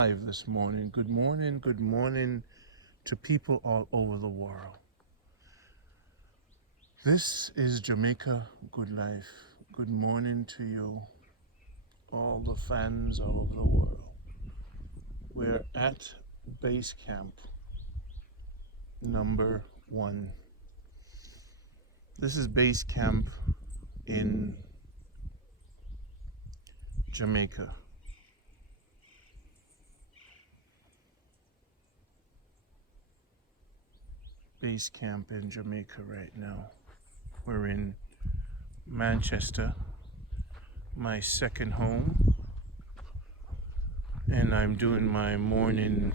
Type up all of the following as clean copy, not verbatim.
Live this morning. Good morning to people all over the world. This is Jamaica Good Life. Good morning to you, all the fans all over the world. We're at base camp number 1. This is base camp in Jamaica. Base camp in Jamaica right now. We're in Manchester, my second home, and I'm doing my morning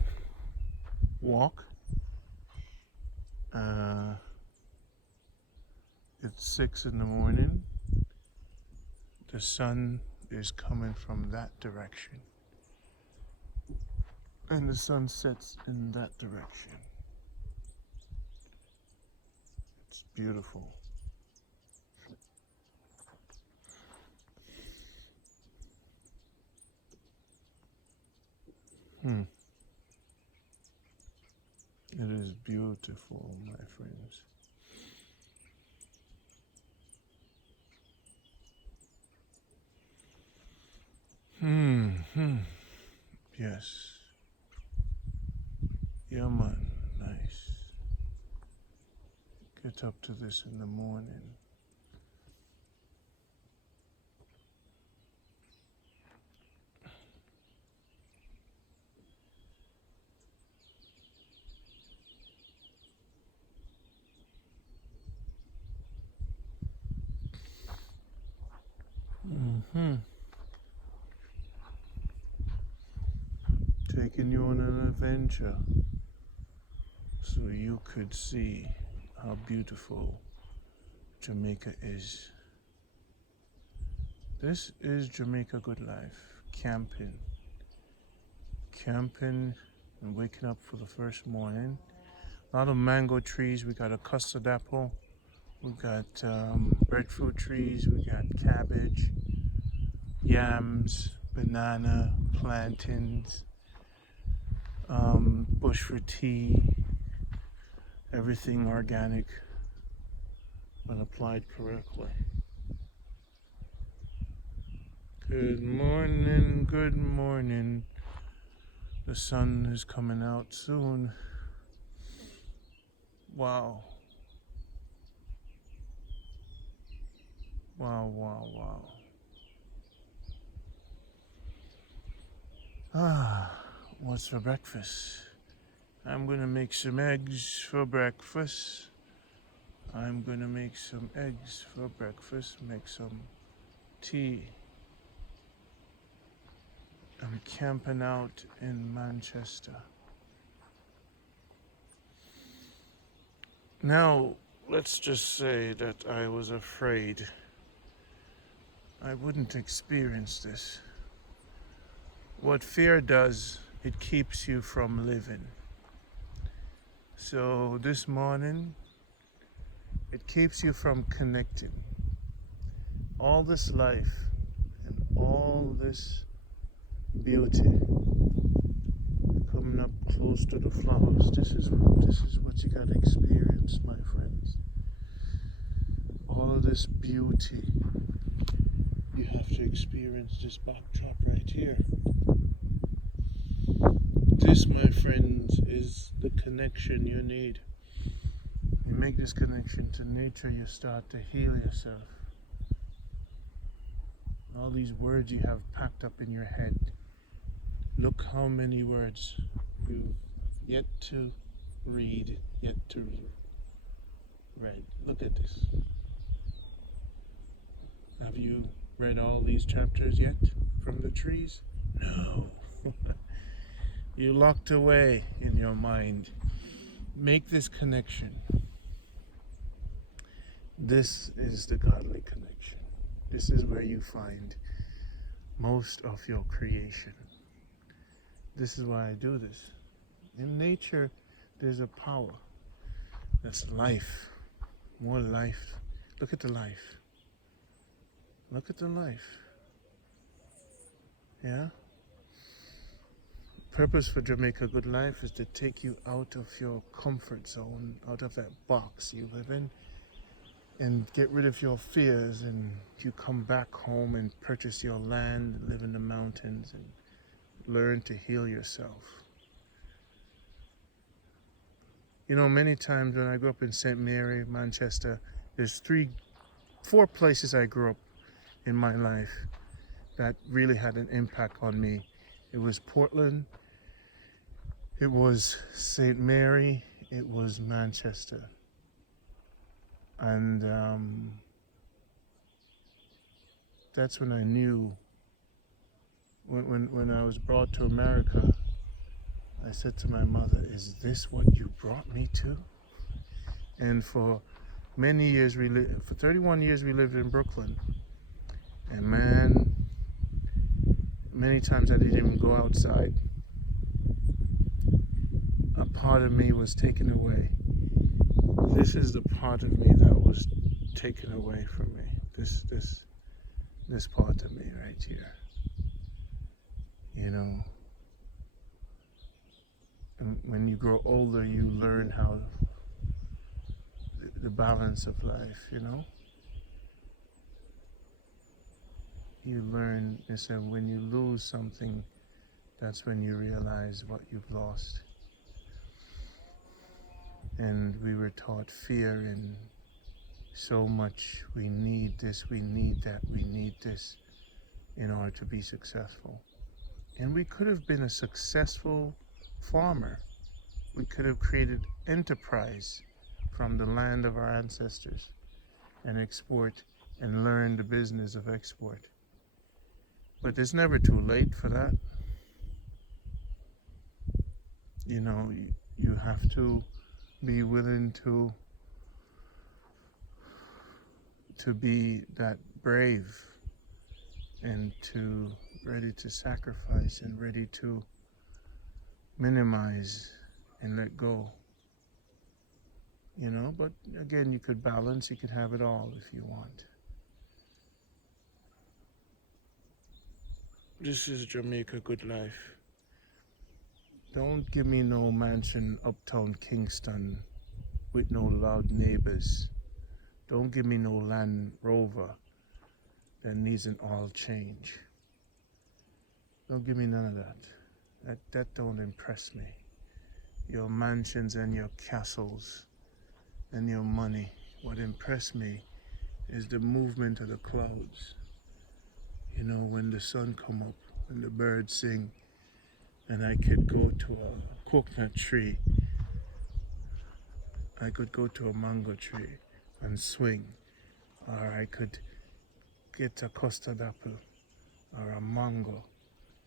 walk. It's 6 in the morning. The sun is coming from that direction, and the sun sets in that direction. It's beautiful. It is beautiful, my friends. Yes. Yeah, man. Nice. Get up to this in the morning. Taking you on an adventure so you could see how beautiful Jamaica is. This is Jamaica Good Life, camping and waking up for the first morning. A lot of mango trees. We got a custard apple. We got breadfruit trees. We got cabbage, yams, banana, plantains, bush for tea. Everything organic when applied correctly. Good morning, good morning. The sun is coming out soon. Wow. Wow. What's for breakfast? I'm gonna make some eggs for breakfast. Make some tea. I'm camping out in Manchester. Now, let's just say that I was afraid I wouldn't experience this. What fear does, it keeps you from living. So this morning, it keeps you from connecting. All this life and all this beauty coming up close to the flowers. This is what you gotta experience, my friends. All of this beauty. You have to experience this backdrop right here. This, my friends, is the connection you need. You make this connection to nature, you start to heal yourself. All these words you have packed up in your head. Look how many words you've yet to read, yet to read. Look at this. Have you read all these chapters yet from the trees? No. You locked away in your mind. Make this connection. This is the godly connection. This is where you find most of your creation. This is why I do this. In nature, there's a power. That's life. More life. Look at the life. Look at the life. Yeah? purpose for Jamaica Good Life is to take you out of your comfort zone, out of that box you live in, and get rid of your fears, and you come back home and purchase your land, live in the mountains, and learn to heal yourself. You know, many times when I grew up in St. Mary, Manchester, there's 4 places I grew up in my life that really had an impact on me. It was Portland, it was St. Mary, it was Manchester. And that's when I knew, when I was brought to America, I said to my mother, is this what you brought me to? And for many years, for 31 years we lived in Brooklyn. And man, many times I didn't even go outside. A part of me was taken away. This is the part of me that was taken away from me. This part of me right here. You know, and when you grow older, you learn how the balance of life, you know. You learn, and when you lose something, that's when you realize what you've lost. And we were taught fear and so much. We need this, we need that, we need this in order to be successful. And we could have been a successful farmer. We could have created enterprise from the land of our ancestors and export and learn the business of export. But it's never too late for that. You know, you have to be willing to be that brave and to ready to sacrifice and ready to minimize and let go. You know, but again, you could balance, you could have it all if you want. This is Jamaica Good Life. Don't give me no mansion uptown Kingston with no loud neighbors. Don't give me no Land Rover that needs an oil change. Don't give me none of that. That don't impress me. Your mansions and your castles and your money. What impressed me is the movement of the clouds. You know, when the sun come up, when the birds sing, and I could go to a coconut tree, I could go to a mango tree and swing, or I could get a custard apple or a mango.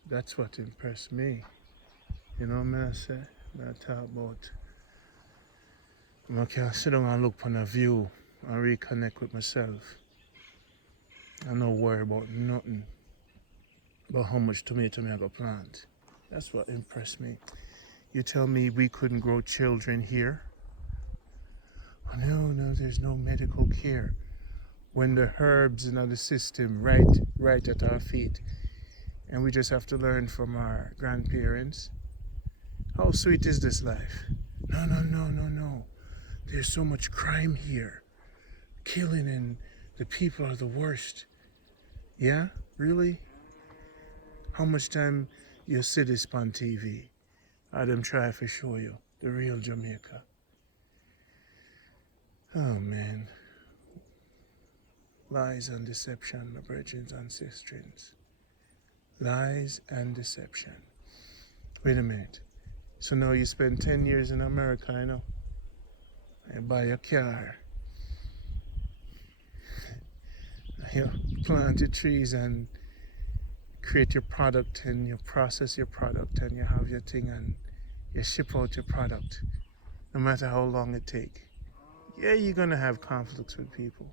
That's what impressed me. You know what I say? I talk about, I can sit down and look on a view and reconnect with myself. I don't worry about nothing but how much tomato I go plant. That's what impressed me. You tell me we couldn't grow children here? Oh, no, there's no medical care. When the herbs in the system right at our feet, and we just have to learn from our grandparents. How sweet is this life? No. There's so much crime here. Killing, and the people are the worst. Yeah? Really? How much time you see this on TV? I them try to show you the real Jamaica. Oh man. Lies and deception, my brethren and sisters. Lies and deception. Wait a minute. So now you spend 10 years in America, I know. You buy a car. You plant your trees and create your product, and you process your product, and you have your thing, and you ship out your product, no matter how long it takes. Yeah, you're gonna have conflicts with people.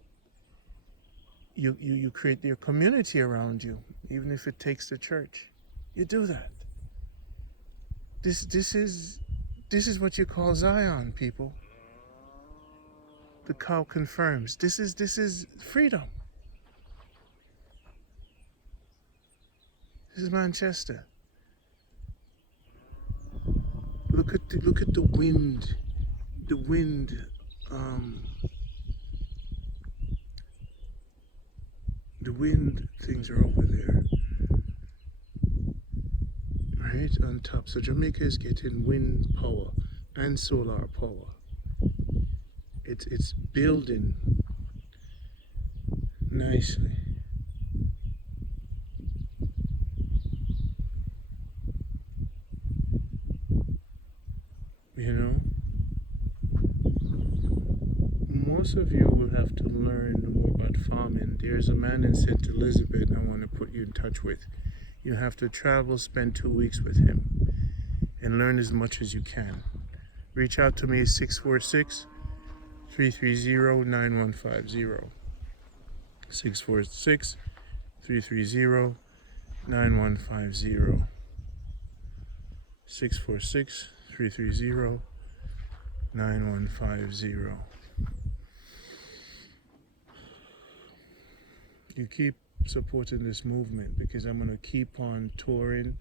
You create your community around you, even if it takes the church. You do that. This is what you call Zion, people. The cow confirms. This is freedom. This is Manchester. look at the wind. The wind, the wind things are over there, right on top. So Jamaica is getting wind power and solar power. It's building nicely. You know, most of you will have to learn more about farming. There's a man in St. Elizabeth I want to put you in touch with. You have to travel, spend 2 weeks with him, and learn as much as you can. Reach out to me, 646-330-9150. 646-330-9150. 646-330-9150. You keep supporting this movement because I'm going to keep on touring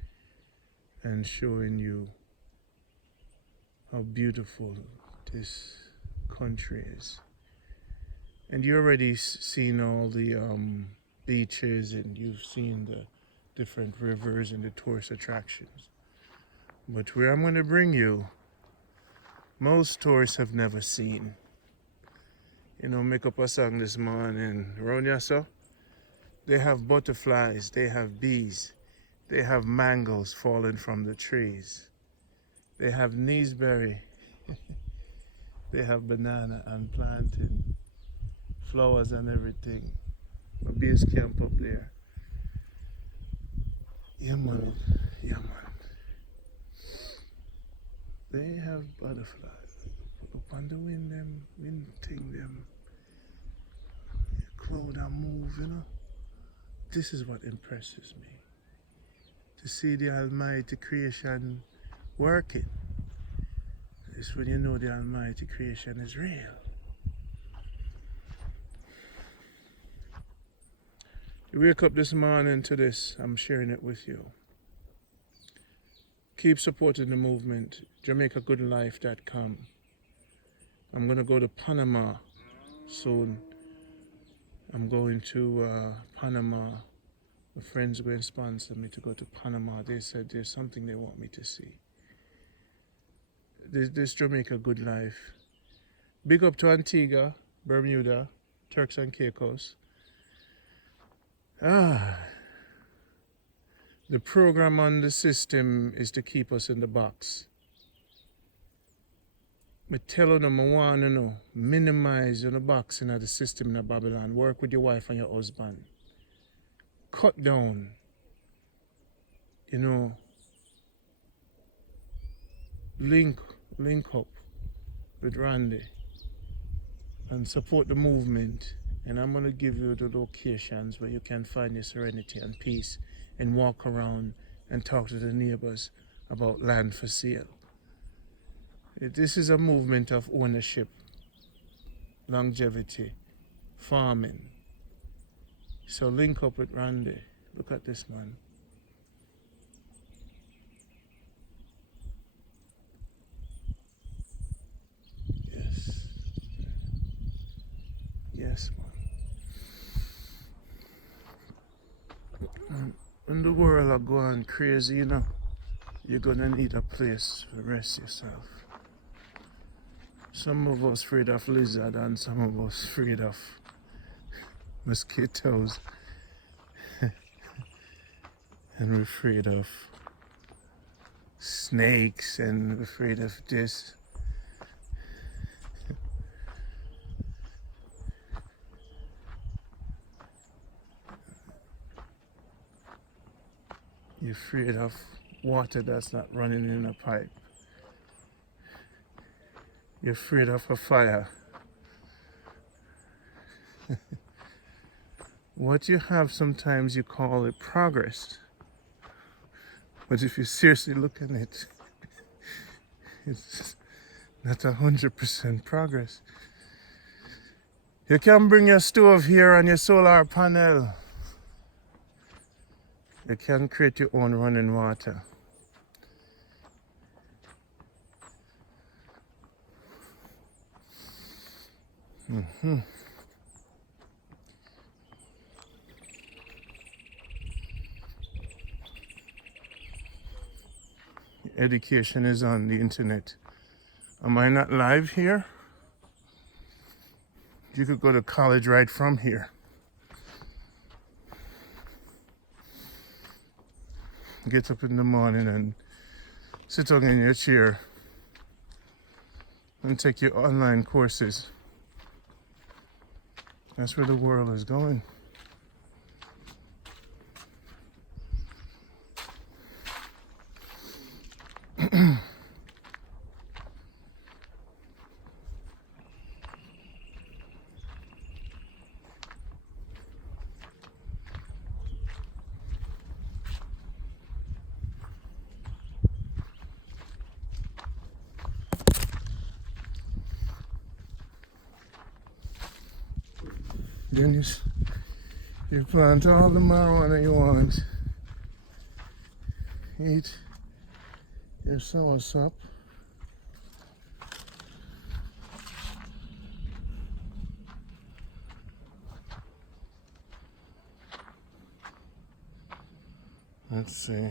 and showing you how beautiful this country is. And you already seen all the beaches, and you've seen the different rivers and the tourist attractions. But where I'm going to bring you, most tourists have never seen. You know, make up a song this morning, Rondie, so they have butterflies, they have bees, they have mangoes falling from the trees, they have neeseberry, they have banana and plantain, flowers and everything. A base camp up there. Yeah man, yeah man. They have butterflies. Up on the wind thing them. Cloud and move, you know. This is what impresses me. To see the Almighty creation working. It's when you know the Almighty creation is real. You wake up this morning to this, I'm sharing it with you. Keep supporting the movement. JamaicaGoodLife.com. I'm going to go to Panama soon. I'm going to Panama. My friends are going to sponsor me to go to Panama. They said there's something they want me to see. This Jamaica Good Life. Big up to Antigua, Bermuda, Turks and Caicos. The program on the system is to keep us in the box. I tell them I want to know, minimize the boxing of the system in Babylon. Work with your wife and your husband. Cut down. You know, link up with Rondie and support the movement. And I'm going to give you the locations where you can find your serenity and peace and walk around and talk to the neighbors about land for sale. This is a movement of ownership, longevity, farming. So link up with Rondie. Look at this man. Yes. Yes, man. When the world are going crazy, you know, you're gonna need a place to rest yourself. Some of us afraid of lizard and some of us afraid of mosquitoes. And we're afraid of snakes and we're afraid of this. You're afraid of water that's not running in a pipe. You're afraid of a fire. What you have sometimes you call it progress. But if you seriously look at it, it's not 100% progress. You can bring your stove here and your solar panel. You can create your own running water. Mm-hmm. Education is on the internet. Am I not live here? You could go to college right from here. Get up in the morning and sit down in your chair and take your online courses. That's where the world is going. Then you plant all the marijuana you want. Eat your soursop. Let's see.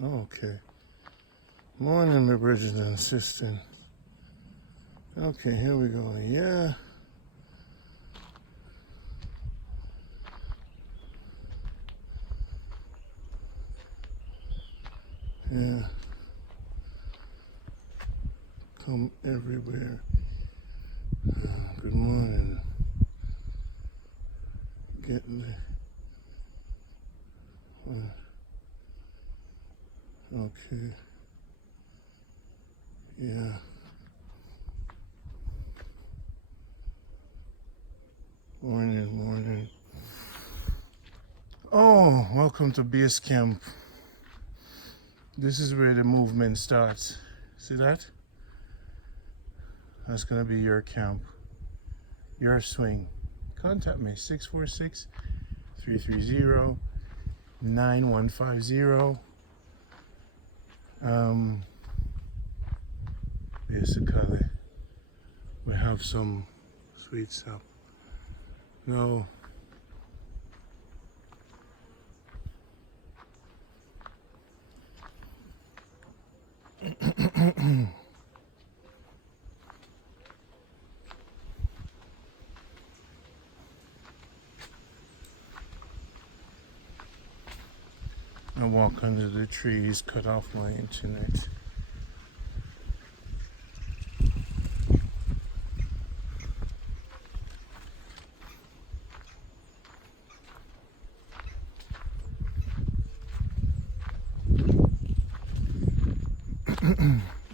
Okay. Morning, my brothers and sisters. Okay, here we go. Yeah. Yeah. Come everywhere. Good morning. Get okay. Yeah. Morning. Oh, welcome to base camp. This is where the movement starts. See that? That's gonna be your camp, your swing. Contact me, 646-330-9150. Basically, we have some sweet stuff. No. I walk under the trees, cut off my internet.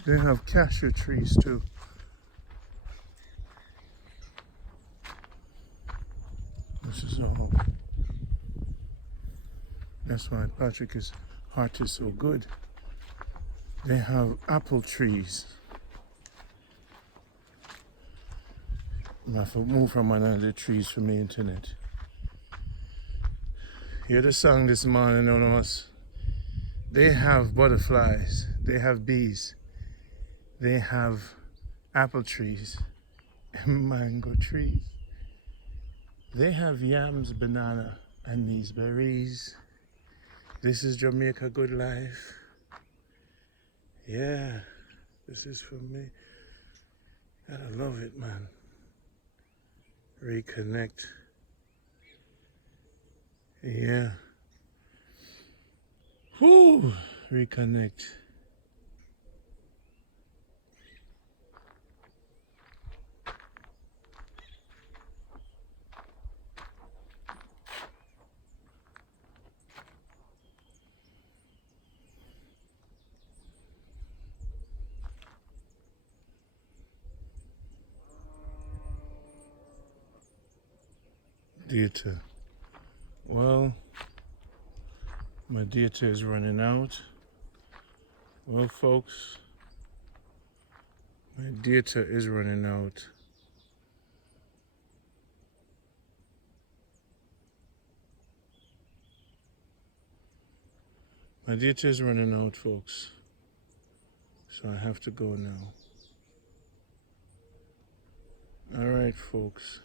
They have cashew trees too. This is all. That's why Patrick's heart is so good. They have apple trees. I have to move from one of the trees from the internet. Hear the song this morning on us. They have butterflies. They have bees. They have apple trees and mango trees. They have yams, banana, and these berries. This is Jamaica Good Life. Yeah, this is for me. I love it, man. Reconnect. Yeah. Whoo! Reconnect. Data. Well, my data is running out. Well, folks, my data is running out. My data is running out, folks. So I have to go now. right, folks.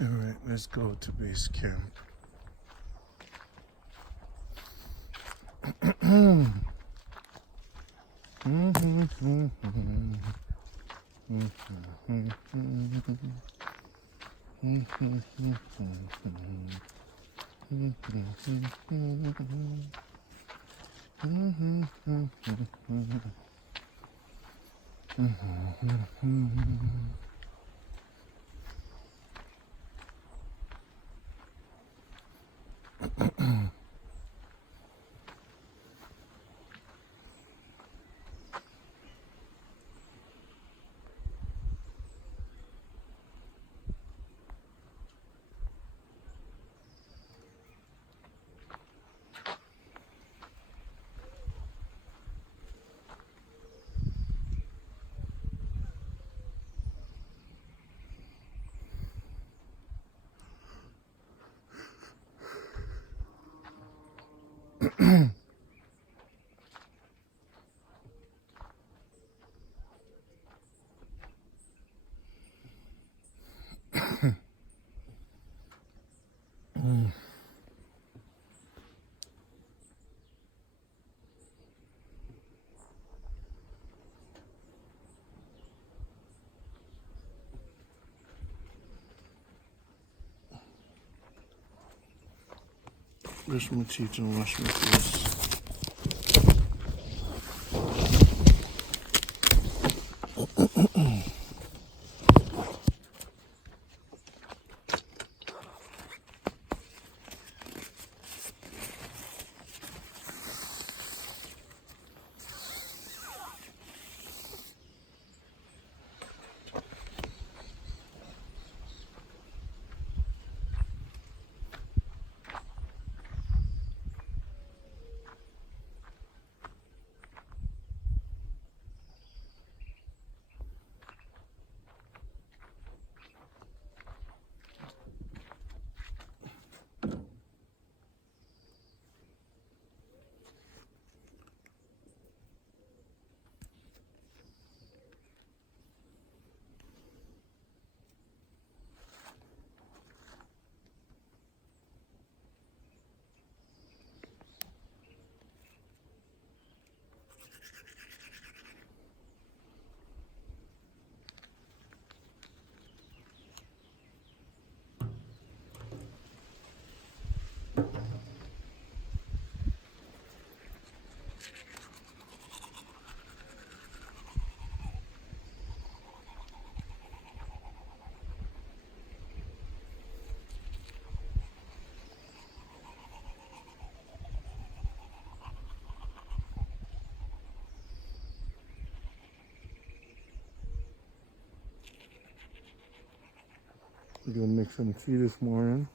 All right, let's go to base camp. Brush my teeth and wash my face. We're gonna make some tea this morning.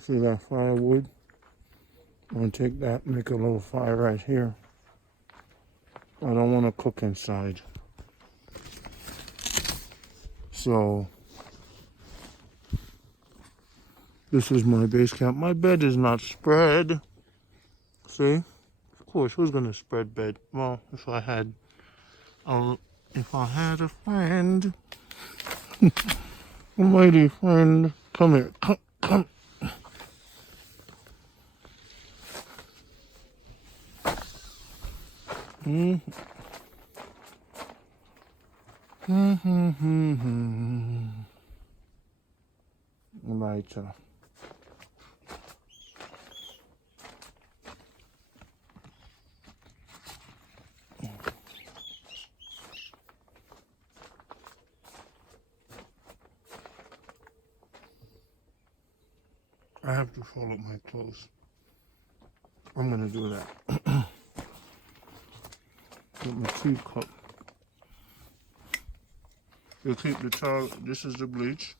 See that firewood? I'm gonna take that, make a little fire right here. I don't want to cook inside. So this is my base camp. My bed is not spread. See? Of course, who's gonna spread bed? Well, if I had a friend, a lady friend, come here, come. Right. I have to fold up my clothes. I'm gonna do that. Get my teacup. You keep the toilet. This is the bleach.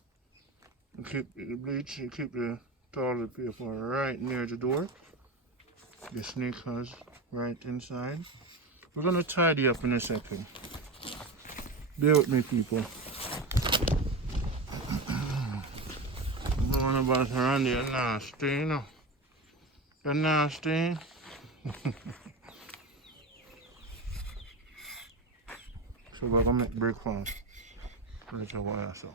You keep the bleach. You keep the toilet paper right near the door. The sneakers right inside. We're gonna tidy up in a second. Bear with me, people. I'm going about Rondie, you're nasty, you know. You're nasty. So we're gonna make breakfast. Right away, so.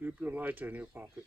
Keep your lighter in your pocket.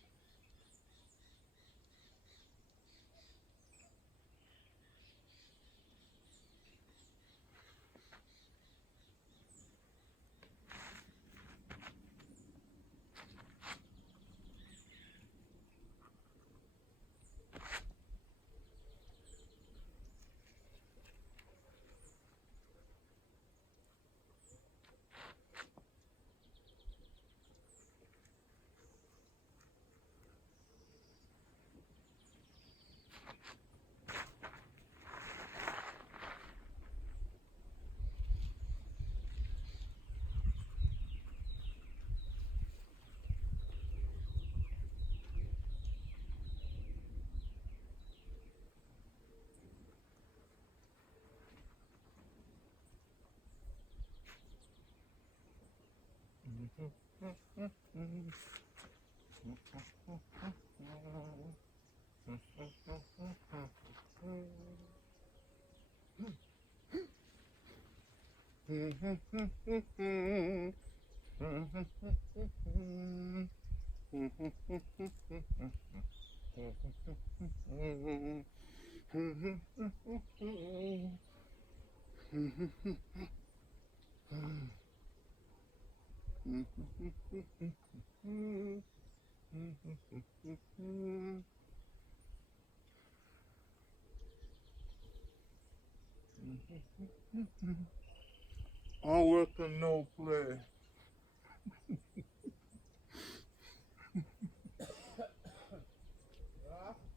All work and no play.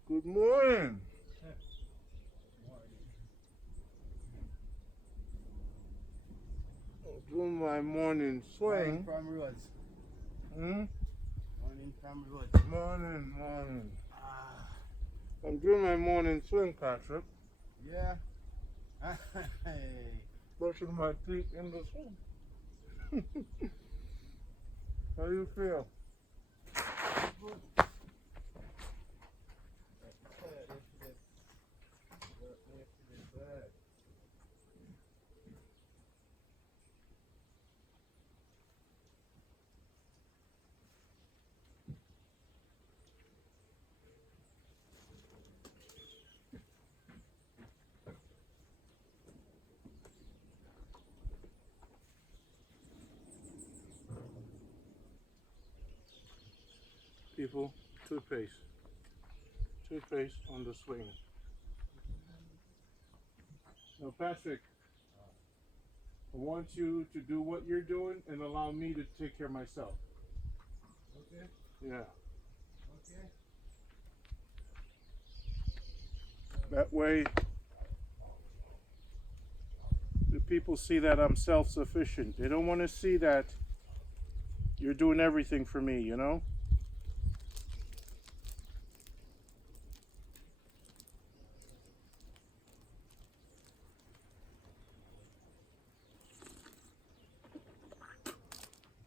Good morning. Doing my morning swing. Morning from Rhodes. Morning from Rhodes. Morning. I'm doing my morning swing, Patrick. Yeah. Hey. Brushing my teeth in the swing. How you feel? Good. People, toothpaste on the swing. Now, Patrick, I want you to do what you're doing and allow me to take care of myself. Okay. Yeah. Okay. That way, the people see that I'm self-sufficient. They don't want to see that you're doing everything for me, you know?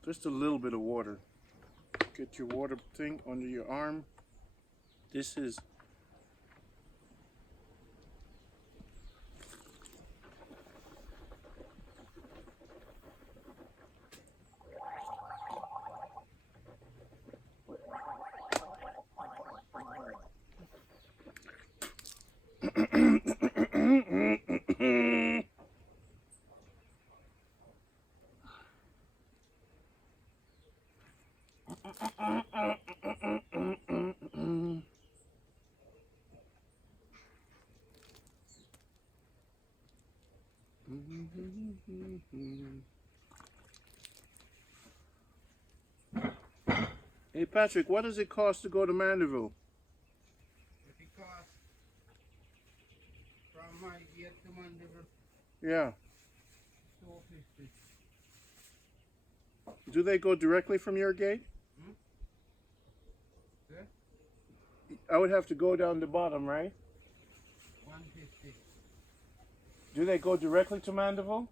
Just a little bit of water. Get your water thing under your arm. This is Hey Patrick, what does it cost to go to Mandeville? If it costs from my gate to Mandeville, Yeah. 250. Do they go directly from your gate? Yeah? I would have to go down the bottom, right? 150. Do they go directly to Mandeville?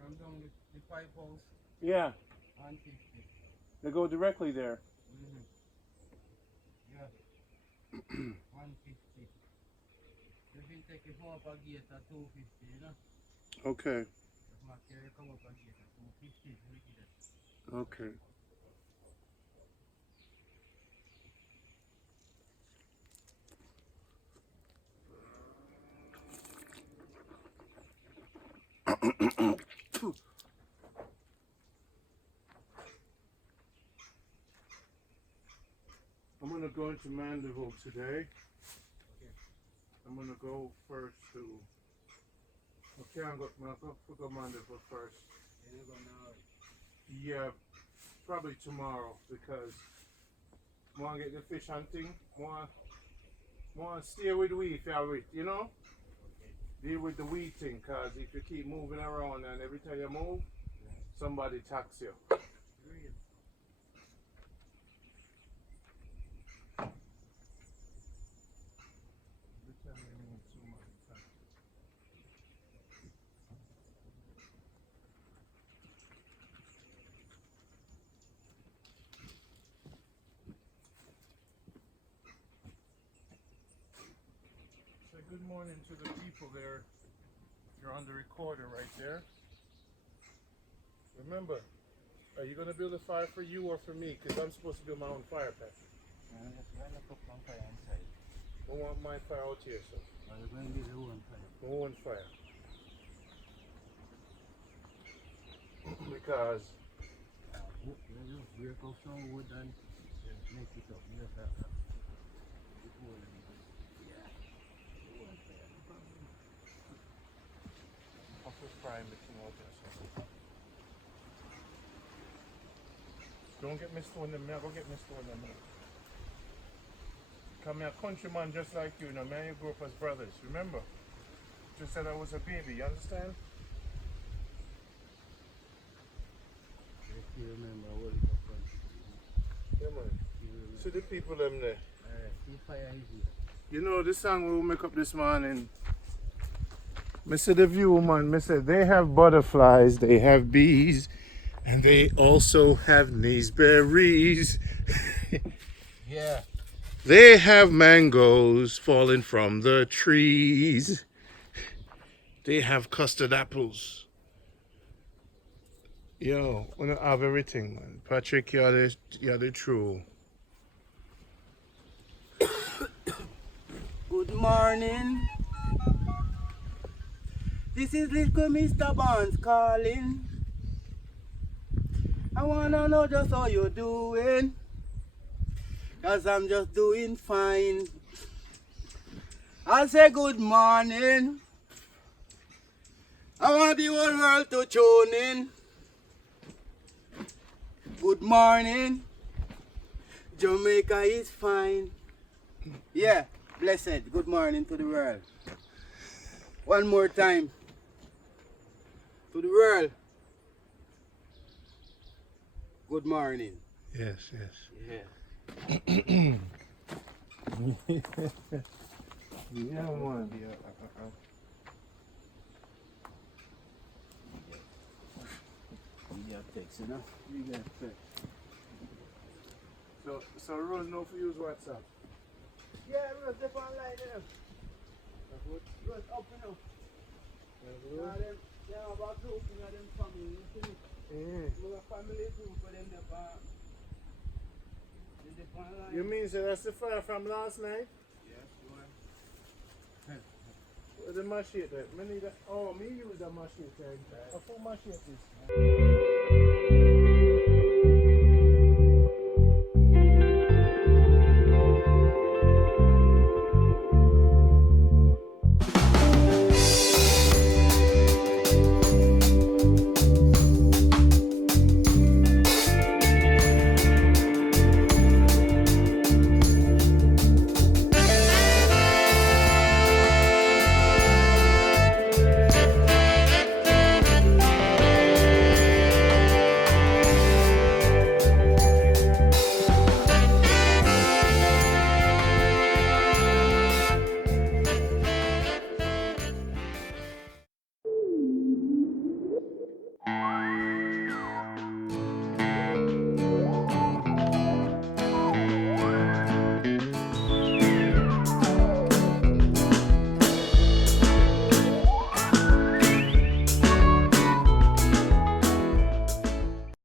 From down the pipe house, Yeah, 150. they go directly there. Mm-hmm. Yeah. 150. If you take it from up a gate at 250, you know? Okay, If my carry come up a gate at 250, wicked. okay. I'm gonna go into Mandeville today. Okay. I'm gonna go first to. Okay, I'm going to go Mandeville first. Then you go now. Yeah, probably tomorrow because I want to get the fish hunting. Want to stay with we if you're with, you know? Okay. Deal with the weed thing, cause if you keep moving around and every time you move, somebody tax you. Real. Every time you move, somebody tax you. Say good morning to the people there. You're on the recorder right there. Remember, are you gonna build a fire for you or for me? Cause I'm supposed to build my own fire, Patrick. I'm just going to put one fire inside. I want my fire out here, so. I'm going to give you one fire. My own fire. Because You break off some wood and make it up. Yes, yeah. I'll put fry in the thing out there. So. Don't get mixed on them, man. Go get mixed on them. Come here, countryman just like you, now man, you grew up as brothers, remember? Just said I was a baby, you understand? If you remember what it was. Yeah, man. See the people them there. See fire easy. You know, this song we will make up this morning. I said the view, man. I said they have butterflies, they have bees, and they also have naseberries. Yeah. They have mangoes falling from the trees. They have custard apples. Yo, we don't have everything, man. Patrick, you're the true. Good morning. This is little Mr. Barnes calling. I wanna know just how you're doing. Cause I'm just doing fine. I say good morning. I want the whole world to tune in. Good morning. Jamaica is fine. Yeah, blessed. Good morning to the world. One more time. To the world. Good morning. Yes, yes. Yeah. Yeah, man. Text, you know? You get it. So Rose know for use WhatsApp. Yeah, Rose, step online there. Rose, up, you know. They have a group in them family, you see? We have a family group for them, they online. You mean so that's the fire from last night? Yeah, sure. Where's the machete there? Me need a, oh, me use a machete. A full machete is.